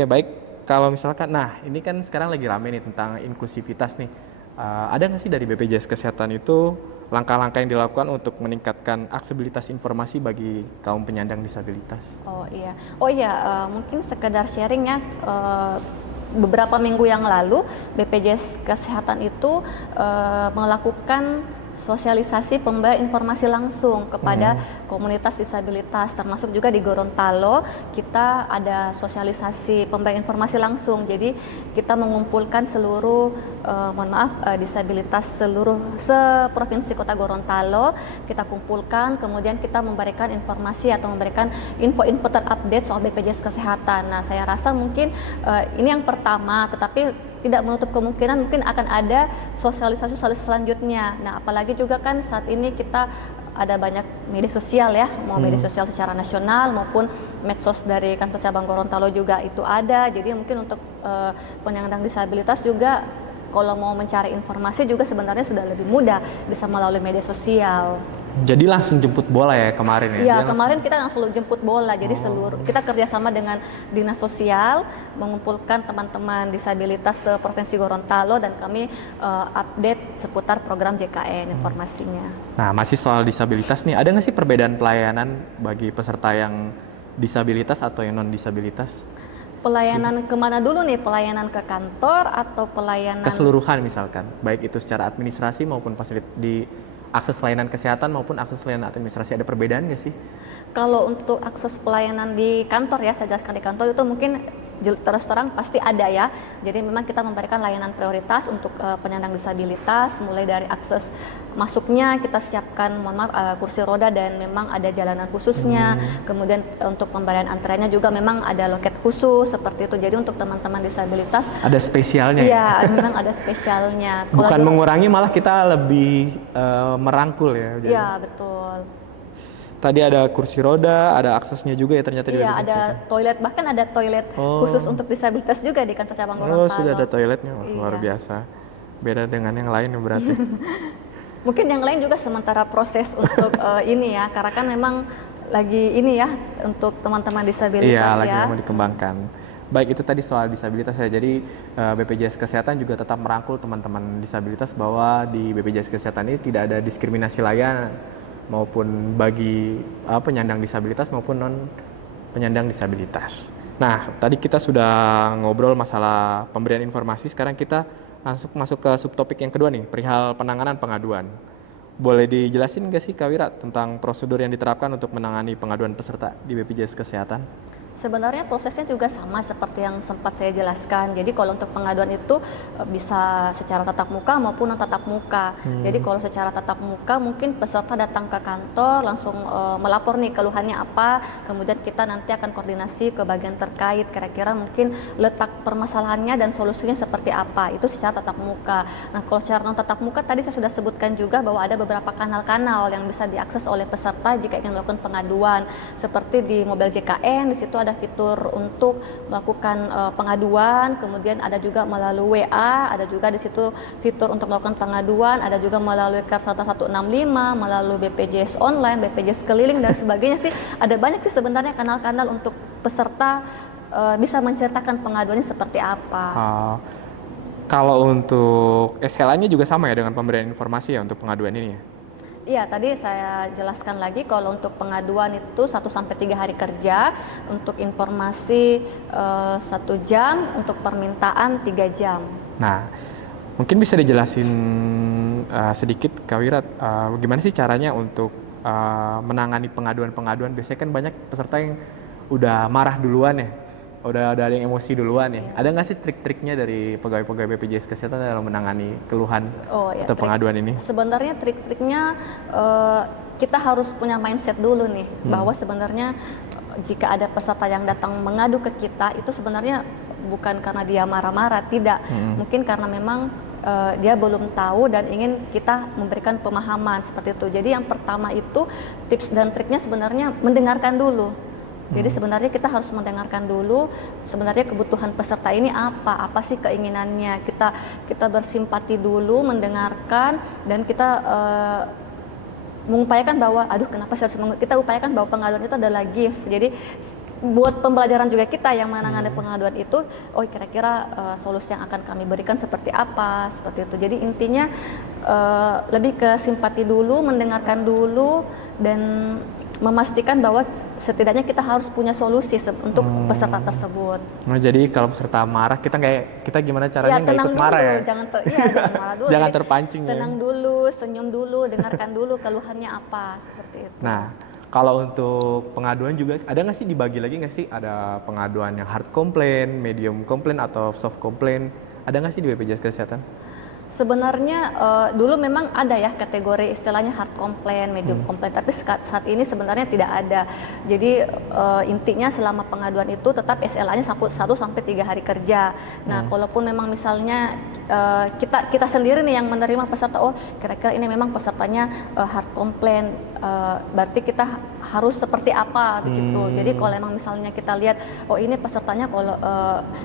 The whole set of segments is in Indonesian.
Oke, baik. Kalau misalkan, nah ini kan sekarang lagi rame nih tentang inklusivitas nih. Ada nggak sih dari BPJS Kesehatan itu langkah-langkah yang dilakukan untuk meningkatkan aksesibilitas informasi bagi kaum penyandang disabilitas? Oh iya, mungkin sekedar sharing ya. Beberapa minggu yang lalu BPJS Kesehatan itu melakukan sosialisasi pemberian informasi langsung kepada komunitas disabilitas, termasuk juga di Gorontalo kita ada sosialisasi pemberian informasi langsung. Jadi kita mengumpulkan seluruh disabilitas seluruh seprovinsi Kota Gorontalo, kita kumpulkan, kemudian kita memberikan informasi atau memberikan info-info terupdate soal BPJS Kesehatan. Nah, saya rasa mungkin ini yang pertama, tetapi tidak menutup kemungkinan mungkin akan ada sosialisasi selanjutnya. Nah, apalagi juga kan saat ini kita ada banyak media sosial ya, mau media sosial secara nasional maupun medsos dari kantor cabang Gorontalo juga itu ada. Jadi mungkin untuk penyandang disabilitas juga kalau mau mencari informasi juga sebenarnya sudah lebih mudah, bisa melalui media sosial. Jadi langsung jemput bola ya kemarin ya? Iya, kemarin kita langsung jemput bola. Jadi seluruh kita kerjasama dengan Dinas Sosial, mengumpulkan teman-teman disabilitas Provinsi Gorontalo dan kami update seputar program JKN informasinya. Nah, masih soal disabilitas nih, ada nggak sih perbedaan pelayanan bagi peserta yang disabilitas atau yang non-disabilitas? Pelayanan kemana dulu nih? Pelayanan ke kantor atau pelayanan? Keseluruhan misalkan, baik itu secara administrasi maupun fasilitas di akses layanan kesehatan maupun akses layanan administrasi, ada perbedaan nggak sih? Kalau untuk akses pelayanan di kantor ya, saya jelaskan di kantor itu mungkin terus terang pasti ada ya. Jadi memang kita memberikan layanan prioritas untuk penyandang disabilitas, mulai dari akses masuknya kita siapkan kursi roda dan memang ada jalanan khususnya. Kemudian untuk pemberian antreannya juga memang ada loket khusus seperti itu. Jadi untuk teman-teman disabilitas ada spesialnya. Iya, memang ada spesialnya. Bukan mengurangi, malah kita lebih merangkul ya. Iya, betul. Tadi ada kursi roda, ada aksesnya juga ya ternyata. Iya, ada toilet, bahkan ada toilet khusus untuk disabilitas juga di kantor cabang Gorontalo. Oh, sudah ada toiletnya, luar biasa. Beda dengan yang lain berarti. Mungkin yang lain juga sementara proses untuk ini ya, karena kan memang lagi ini ya untuk teman-teman disabilitas iya, ya. lagi mau dikembangkan. Baik, itu tadi soal disabilitas ya. Jadi BPJS Kesehatan juga tetap merangkul teman-teman disabilitas bahwa di BPJS Kesehatan ini tidak ada diskriminasi layanan maupun bagi penyandang disabilitas maupun non penyandang disabilitas. Nah, tadi kita sudah ngobrol masalah pemberian informasi, sekarang kita masuk ke subtopik yang kedua nih, perihal penanganan pengaduan. Boleh dijelasin nggak sih Kak Wira tentang prosedur yang diterapkan untuk menangani pengaduan peserta di BPJS Kesehatan? Sebenarnya prosesnya juga sama seperti yang sempat saya jelaskan. Jadi kalau untuk pengaduan itu bisa secara tatap muka maupun non tatap muka. Jadi kalau secara tatap muka mungkin peserta datang ke kantor langsung melapor nih keluhannya apa, kemudian kita nanti akan koordinasi ke bagian terkait kira-kira mungkin letak permasalahannya dan solusinya seperti apa. Itu secara tatap muka. Nah, kalau secara non tatap muka tadi saya sudah sebutkan juga bahwa ada beberapa kanal-kanal yang bisa diakses oleh peserta jika ingin melakukan pengaduan. Seperti di Mobile JKN, di situ ada fitur untuk melakukan pengaduan, kemudian ada juga melalui WA, ada juga di situ fitur untuk melakukan pengaduan, ada juga melalui KER 1165, melalui BPJS online, BPJS keliling dan sebagainya sih. Ada banyak sih sebenarnya kanal-kanal untuk peserta bisa menceritakan pengaduannya seperti apa. Kalau untuk SLA-nya juga sama ya dengan pemberian informasi ya untuk pengaduan ini ya? Iya, tadi saya jelaskan lagi kalau untuk pengaduan itu 1-3 hari kerja, untuk informasi 1 jam, untuk permintaan 3 jam. Nah, mungkin bisa dijelasin sedikit Kak Wira, bagaimana sih caranya untuk menangani pengaduan-pengaduan? Biasanya kan banyak peserta yang udah marah duluan ya, udah ada yang emosi duluan ya. Ada nggak sih trik-triknya dari pegawai-pegawai BPJS Kesehatan dalam menangani keluhan atau pengaduan ini? Sebenarnya trik-triknya kita harus punya mindset dulu nih, bahwa sebenarnya jika ada peserta yang datang mengadu ke kita itu sebenarnya bukan karena dia marah-marah, tidak. Mungkin karena memang dia belum tahu dan ingin kita memberikan pemahaman seperti itu. Jadi yang pertama itu tips dan triknya sebenarnya mendengarkan dulu. Jadi sebenarnya kita harus mendengarkan dulu sebenarnya kebutuhan peserta ini apa sih keinginannya. Kita bersimpati dulu, mendengarkan, dan kita mengupayakan bahwa kita upayakan bahwa pengaduan itu adalah gift. Jadi buat pembelajaran juga kita yang menangani pengaduan itu, oh kira-kira solusi yang akan kami berikan seperti apa, seperti itu. Jadi intinya lebih ke simpati dulu, mendengarkan dulu, dan memastikan bahwa setidaknya kita harus punya solusi untuk peserta tersebut. Nah, jadi kalau peserta marah, kita gimana caranya nggak ikut marah ya? Jangan marah dulu. Jangan terpancing ya. Tenang dulu, senyum dulu, dengarkan dulu keluhannya apa, seperti itu. Nah, kalau untuk pengaduan juga ada nggak sih, dibagi lagi nggak sih? Ada pengaduan yang hard complaint, medium complaint, atau soft complaint? Ada nggak sih di BPJS Kesehatan? Sebenarnya dulu memang ada ya kategori istilahnya hard complaint, medium complaint, tapi saat ini sebenarnya tidak ada. Jadi intinya selama pengaduan itu tetap SLA-nya 1 sampai 3 hari kerja. Nah, kalaupun memang misalnya kita sendiri nih yang menerima peserta, oh kira-kira ini memang pesertanya hard complaint, berarti kita harus seperti apa begitu. Jadi kalau memang misalnya kita lihat, oh ini pesertanya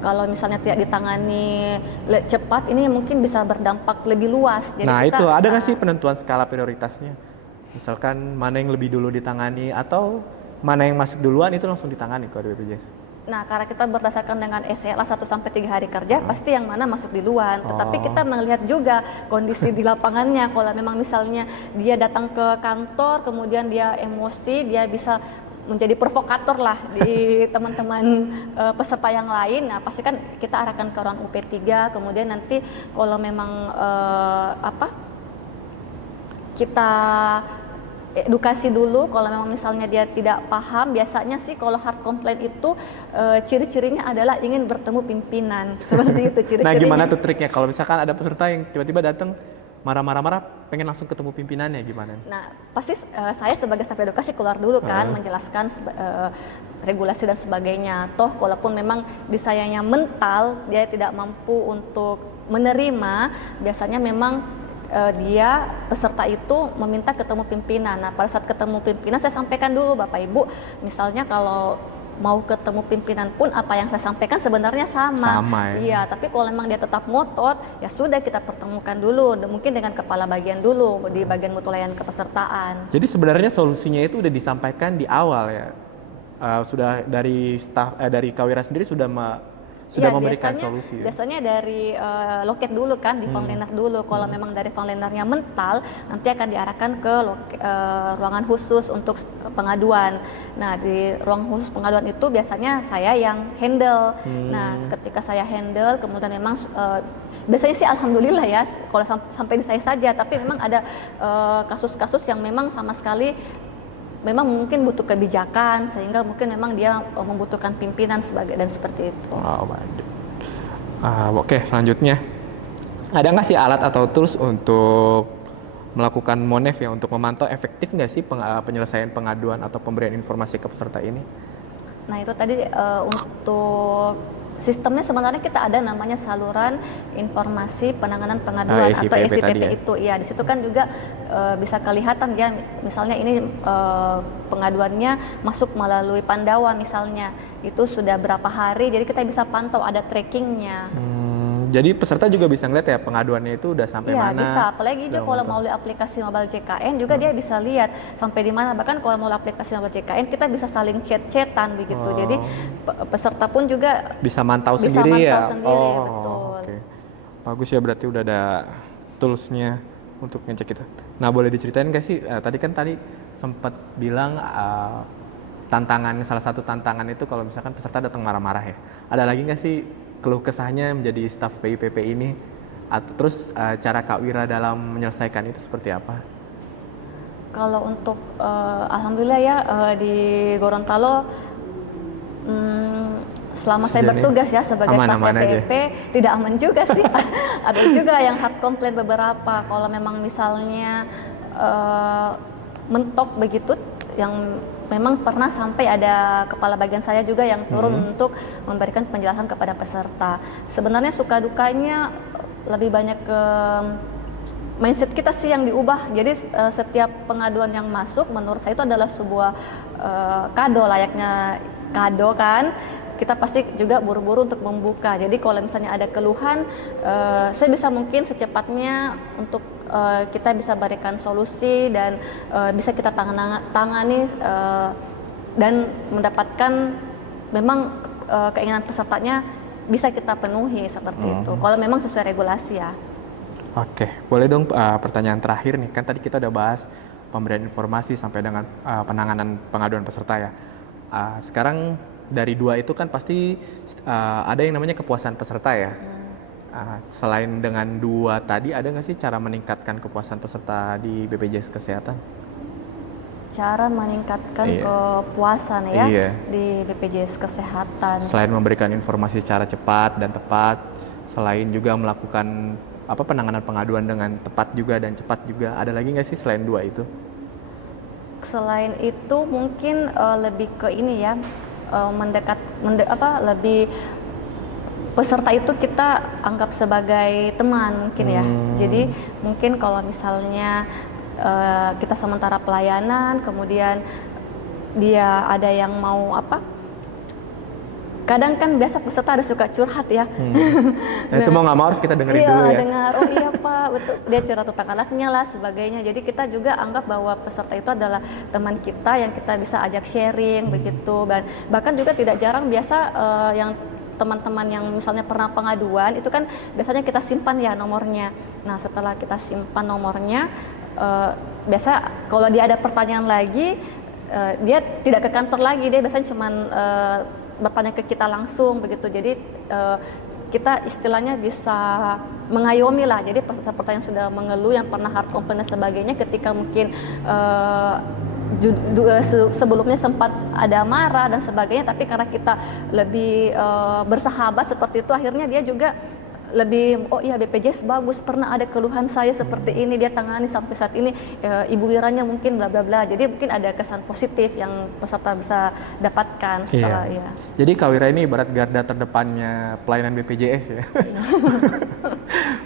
kalau misalnya tidak ditangani cepat, ini mungkin bisa berdampak lebih luas. Jadi nah itu ada nggak sih penentuan skala prioritasnya? Misalkan mana yang lebih dulu ditangani atau mana yang masuk duluan itu langsung ditangani kalau di BPJS? Nah, karena kita berdasarkan dengan SLA 1 sampai 3 hari kerja, pasti yang mana masuk duluan. Tetapi kita melihat juga kondisi di lapangannya. Kalau memang misalnya dia datang ke kantor, kemudian dia emosi, dia bisa menjadi provokator lah di teman-teman peserta yang lain. Nah, pasti kan kita arahkan ke ruang UP3, kemudian nanti kalau memang kita edukasi dulu. Kalau memang misalnya dia tidak paham, biasanya sih kalau hard complaint itu ciri-cirinya adalah ingin bertemu pimpinan. Seperti itu ciri-cirinya. Nah, gimana tuh triknya kalau misalkan ada peserta yang tiba-tiba datang marah-marah pengen langsung ketemu pimpinannya, gimana? Nah, pasti saya sebagai staf edukasi keluar dulu kan, menjelaskan regulasi dan sebagainya. Toh kalaupun memang di sayanya mental dia tidak mampu untuk menerima, biasanya memang dia peserta itu meminta ketemu pimpinan. Nah, pada saat ketemu pimpinan saya sampaikan dulu, Bapak Ibu, misalnya kalau mau ketemu pimpinan pun apa yang saya sampaikan sebenarnya sama ya? Iya, tapi kalau memang dia tetap ngotot, ya sudah kita pertemukan dulu, mungkin dengan kepala bagian dulu di bagian mutu layanan kepesertaan. Jadi sebenarnya solusinya itu udah disampaikan di awal ya, sudah dari staf dari Kawira sendiri sudah memberikan solusi. Biasanya dari loket dulu kan, di frontliner dulu. Kalau memang dari frontlinernya mental, nanti akan diarahkan ke ruangan khusus untuk pengaduan. Nah, di ruang khusus pengaduan itu biasanya saya yang handle. Nah, ketika saya handle, kemudian memang biasanya sih alhamdulillah ya, kalau sampai di saya saja. Tapi memang ada kasus-kasus yang memang sama sekali memang mungkin butuh kebijakan, sehingga mungkin memang dia membutuhkan pimpinan dan seperti itu. Oke, selanjutnya ada nggak sih alat atau tools untuk melakukan MONEF ya, untuk memantau efektif nggak sih penyelesaian pengaduan atau pemberian informasi ke peserta ini? Nah, itu tadi untuk sistemnya sebenarnya kita ada namanya saluran informasi penanganan pengaduan atau SIPP itu. Ya, di situ kan juga bisa kelihatan ya, misalnya ini pengaduannya masuk melalui Pandawa misalnya, itu sudah berapa hari, jadi kita bisa pantau, ada trackingnya. Jadi peserta juga bisa ngeliat ya pengaduannya itu udah sampai mana? Iya, bisa. Apalagi juga kalau melalui aplikasi mobile JKN juga dia bisa lihat sampai di mana. Bahkan kalau melalui aplikasi mobile JKN kita bisa saling chat-chatan begitu. Jadi peserta pun juga bisa mantau sendiri ya. Betul. Okay. Bagus ya, berarti udah ada toolsnya untuk ngecek itu. Nah, boleh diceritain nggak sih? Tadi sempat bilang salah satu tantangan itu kalau misalkan peserta datang marah-marah ya. Ada lagi nggak sih keluh kesahnya menjadi staf PIPP ini? Terus cara Kak Wira dalam menyelesaikan itu seperti apa? Kalau untuk alhamdulillah ya di Gorontalo selama saya bertugas ya sebagai staf PIPP tidak aman juga sih. Ada juga yang hard complaint beberapa. Kalau memang misalnya mentok begitu, yang memang pernah sampai ada kepala bagian saya juga yang turun untuk memberikan penjelasan kepada peserta. Sebenarnya suka dukanya lebih banyak ke mindset kita sih yang diubah. Jadi setiap pengaduan yang masuk menurut saya itu adalah sebuah kado, layaknya kado kan. Kita pasti juga buru-buru untuk membuka. Jadi kalau misalnya ada keluhan, saya bisa mungkin secepatnya untuk kita bisa berikan solusi dan bisa kita tangani dan mendapatkan memang keinginan pesertanya bisa kita penuhi seperti itu. Kalau memang sesuai regulasi ya. Oke, boleh dong pertanyaan terakhir nih. Kan tadi kita udah bahas pemberian informasi sampai dengan penanganan pengaduan peserta ya. Sekarang dari dua itu kan pasti ada yang namanya kepuasan peserta ya. Selain dengan dua tadi, ada nggak sih cara meningkatkan kepuasan peserta di BPJS Kesehatan? Cara meningkatkan Iya. kepuasan ya Iya. di BPJS Kesehatan. Selain memberikan informasi secara cepat dan tepat, selain juga melakukan penanganan pengaduan dengan tepat juga dan cepat juga, ada lagi nggak sih selain dua itu? Selain itu mungkin lebih ke ini ya, lebih peserta itu kita anggap sebagai teman mungkin ya. Jadi mungkin kalau misalnya kita sementara pelayanan, kemudian dia ada yang mau kadang kan biasa peserta ada suka curhat ya. Nah, itu mau nggak mau harus kita dengerin iya, dulu ya. dengar, oh iya Pak, betul, dia curhat tentang anaknya lah sebagainya. Jadi kita juga anggap bahwa peserta itu adalah teman kita yang kita bisa ajak sharing begitu. Dan bahkan juga tidak jarang biasa yang teman-teman yang misalnya pernah pengaduan itu kan biasanya kita simpan ya nomornya. Nah setelah kita simpan nomornya, biasa kalau dia ada pertanyaan lagi, dia tidak ke kantor lagi, dia biasanya cuman bertanya ke kita langsung begitu. Jadi kita istilahnya bisa mengayomi lah. Jadi peserta yang sudah mengeluh, yang pernah hard complaint dan sebagainya, ketika mungkin sebelumnya sempat ada marah dan sebagainya, tapi karena kita lebih bersahabat seperti itu, akhirnya dia juga lebih, oh iya BPJS bagus, pernah ada keluhan saya seperti ini, dia tangani sampai saat ini, Ibu Wiranya mungkin bla bla bla. Jadi mungkin ada kesan positif yang peserta bisa dapatkan setelah ya. Jadi Kak Wira ini ibarat garda terdepannya pelayanan BPJS ya.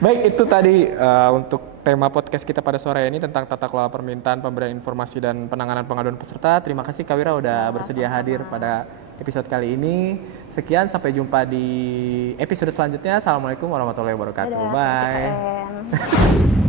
Baik, itu tadi untuk tema podcast kita pada sore ini tentang tata kelola permintaan, pemberian informasi dan penanganan pengaduan peserta. Terima kasih Kak Wira udah bersedia hadir pada episode kali ini. Sekian, sampai jumpa di episode selanjutnya. Assalamualaikum warahmatullahi wabarakatuh. Dadah, Bye. sampai KKN.